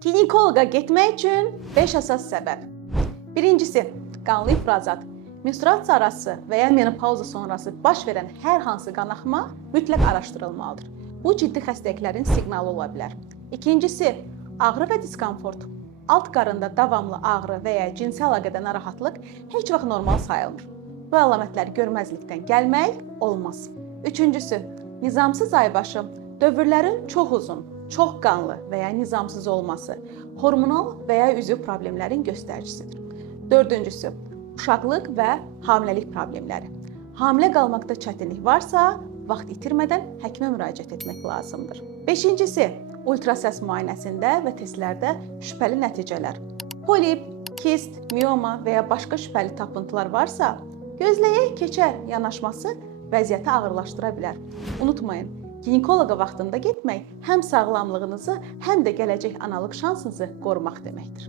Ginekoloqa getmək üçün 5 əsas səbəb. Birincisi, qanlı ifrazat. Menstruasiya arası və ya menopauza sonrası baş verən hər hansı qanaxma mütləq araşdırılmalıdır. Bu ciddi xəstəliklərin siqnalı ola bilər. İkincisi, ağrı və diskomfort. Alt qarında davamlı ağrı və ya cinsi əlaqədə narahatlıq heç vaxt normal sayılmır. Bu əlamətləri görməzlikdən gəlmək olmaz. Üçüncüsü, nizamsız aybaşı. Dövrlərin çox uzun, çox qanlı və ya nizamsız olması hormonal və ya üzv problemlərin göstəricisidir. Dördüncüsü, uşaqlıq və hamiləlik problemləri. Hamilə qalmaqda çətinlik varsa, vaxt itirmədən həkimə müraciət etmək lazımdır. Beşincisi, ultrasəs müayinəsində və testlərdə şübhəli nəticələr. Polip, kist, mioma və ya başqa şübhəli tapıntılar varsa, gözləyək keçər yanaşması vəziyyəti ağırlaşdıra bilər. Unutmayın, ginekoloqa vaxtında getmək həm sağlamlığınızı, həm də gələcək analıq şansınızı qorumaq deməkdir.